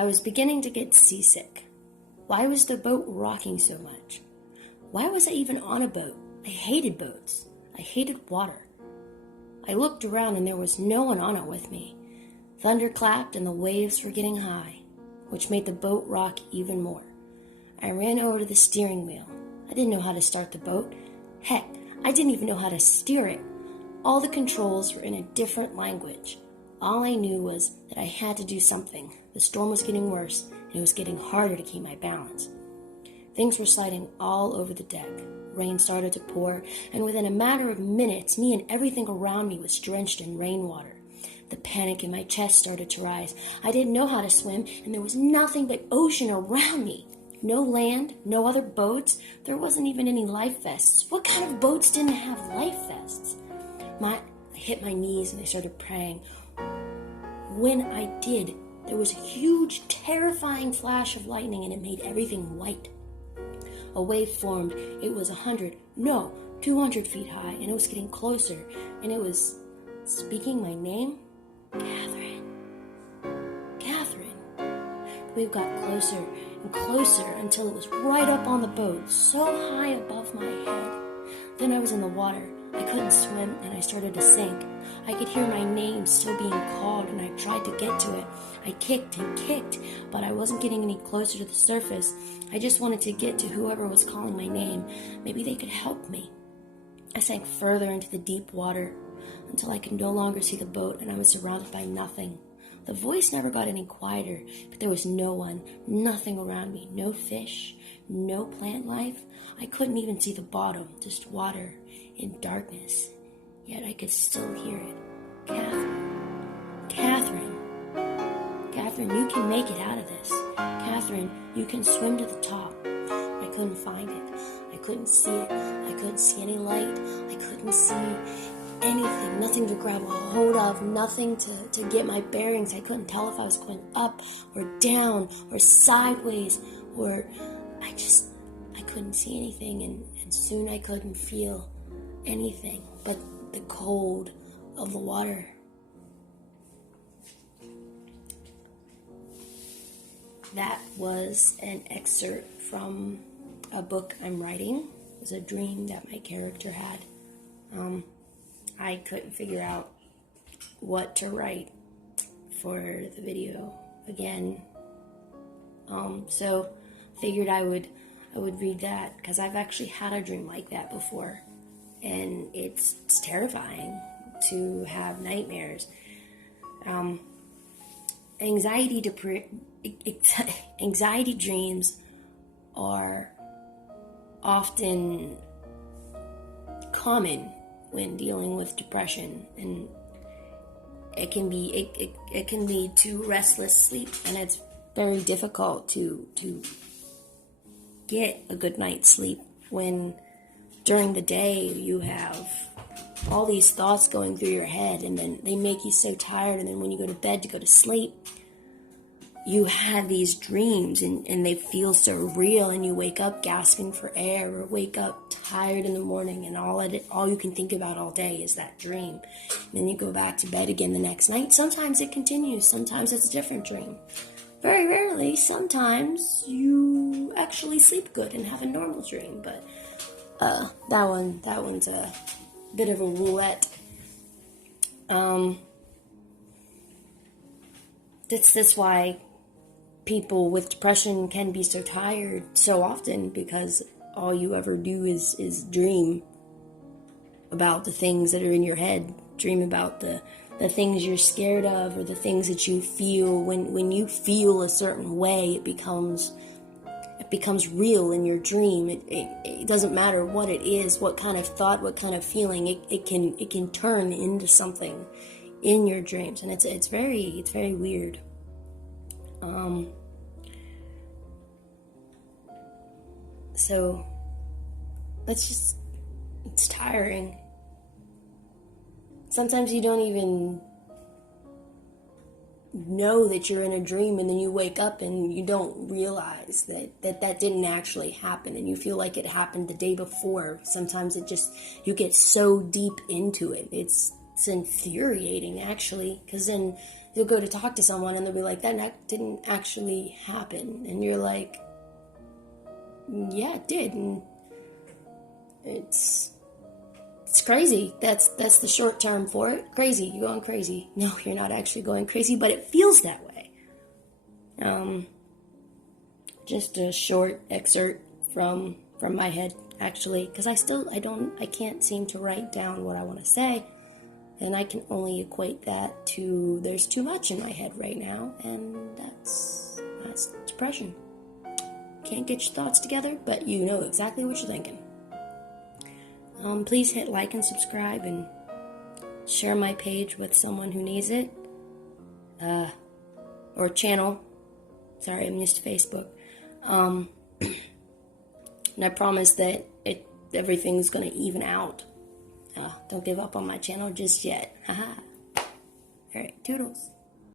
I was beginning to get seasick. Why was the boat rocking so much? Why was I even on a boat? I hated boats. I hated water. I looked around and there was no one on it with me. Thunder clapped and the waves were getting high, which made the boat rock even more. I ran over to the steering wheel. I didn't know how to start the boat. Heck, I didn't even know how to steer it. All the controls were in a different language. All I knew was that I had to do something. The storm was getting worse, and it was getting harder to keep my balance. Things were sliding all over the deck. Rain started to pour, and within a matter of minutes, me and everything around me was drenched in rainwater. The panic in my chest started to rise. I didn't know how to swim, and there was nothing but ocean around me. No land, no other boats. There wasn't even any life vests. What kind of boats didn't have life vests? I hit my knees and I started praying. When I did, there was a huge, terrifying flash of lightning and it made everything white. A wave formed. It was 200 feet high, and it was getting closer, and it was speaking my name. Catherine. The wave got closer and closer until it was right up on the boat, so high above my head. Then I was in the water. I couldn't swim, and I started to sink. I could hear my name still being called, and I tried to get to it. I kicked and kicked, but I wasn't getting any closer to the surface. I just wanted to get to whoever was calling my name. Maybe they could help me. I sank further into the deep water until I could no longer see the boat, and I was surrounded by nothing. The voice never got any quieter, but there was no one, nothing around me, no fish, no plant life. I couldn't even see the bottom, just water in darkness. Yet I could still hear it. Catherine, you can make it out of this. Catherine, you can swim to the top. I couldn't find it. I couldn't see it. I couldn't see any light. I couldn't see anything. Nothing to grab a hold of. Nothing to get my bearings. I couldn't tell if I was going up or down or sideways or I couldn't see anything, and soon I couldn't feel anything but the cold of the water. That was an excerpt from a book I'm writing. It was a dream that my character had. I couldn't figure out what to write for the video again. So figured I would read that because I've actually had a dream like that before, and it's terrifying to have nightmares. Anxiety dreams are often common when dealing with depression, and it can lead to restless sleep, and it's very difficult to get a good night's sleep when during the day you have all these thoughts going through your head, and then they make you so tired, and then when you go to bed to go to sleep, you have these dreams, and they feel so real, and you wake up gasping for air, or wake up tired in the morning, and all you can think about all day is that dream. And then you go back to bed again the next night. Sometimes it continues. Sometimes it's a different dream. Very rarely, sometimes you actually sleep good and have a normal dream, but that one's a bit of a roulette. That's why people with depression can be so tired so often, because all you ever do is dream about the things that are in your head, dream about the things you're scared of, or the things that you feel. When you feel a certain way, it becomes real in your dream. It doesn't matter what it is, what kind of thought, what kind of feeling, it can turn into something in your dreams, and it's very weird. So it's tiring. Sometimes you don't even know that you're in a dream, and then you wake up and you don't realize that didn't actually happen, and you feel like it happened the day before. Sometimes you get so deep into it. It's infuriating, actually, because then you'll go to talk to someone and they'll be like, that didn't actually happen. And you're like, yeah, it did. And it's crazy. That's the short term for it. Crazy. You're going crazy. No, you're not actually going crazy, but it feels that way. Just a short excerpt from my head, actually, because I can't seem to write down what I want to say, and I can only equate that to there's too much in my head right now, and that's depression. Can't get your thoughts together, but you know exactly what you're thinking. Please hit like and subscribe and share my page with someone who needs it. Or channel. Sorry, I'm used to Facebook. And I promise that everything's gonna even out. Don't give up on my channel just yet. Haha. Alright, toodles.